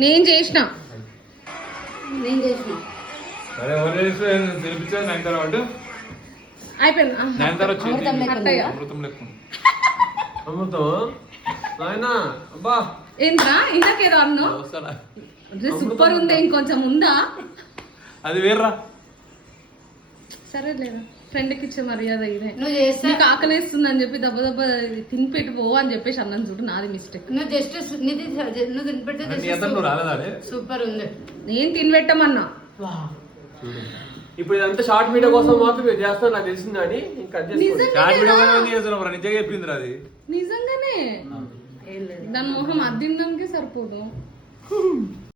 నేను చేసిన సరే తెలిపించా నైన్తార వాడు అయిపోయింది. నైన్తార వచ్చింది అమృతం లెక్క అమృతం నాయనా అబ్బా ఏంట్రా ఇందాకేదో అన్నావు సూపర్ ఉంది ఇంకొంచెం ఉందా అది వేర్రా సరే లేదా ఫ్రెండ్కి ఇచ్చే మర్యాద ఇదే నువ్వు చేస్తా నీకు ఆకలేస్తుంది అని చెప్పి దెబ్బ దెబ్బ తినిపెట్టి పో అని చెప్పేసి అన్నాను చూడు నాది మిస్టేక్ నువ్వు జస్ట్ నువ్వు తినిపెడితే నువ్వు రాలేదా సూపర్ ఉంది నేను తినిపెట్టమన్నా ఇప్పుడు ఇదంతా షార్ట్ వీడియో కోసం మాత్రం మీరు చేస్తాను నాకు తెలిసింది కానీ ఇంకా నిజంగా చెప్పిందిరా అది నిజంగానే దాని మొహం అది తినడానికి సరిపోదు.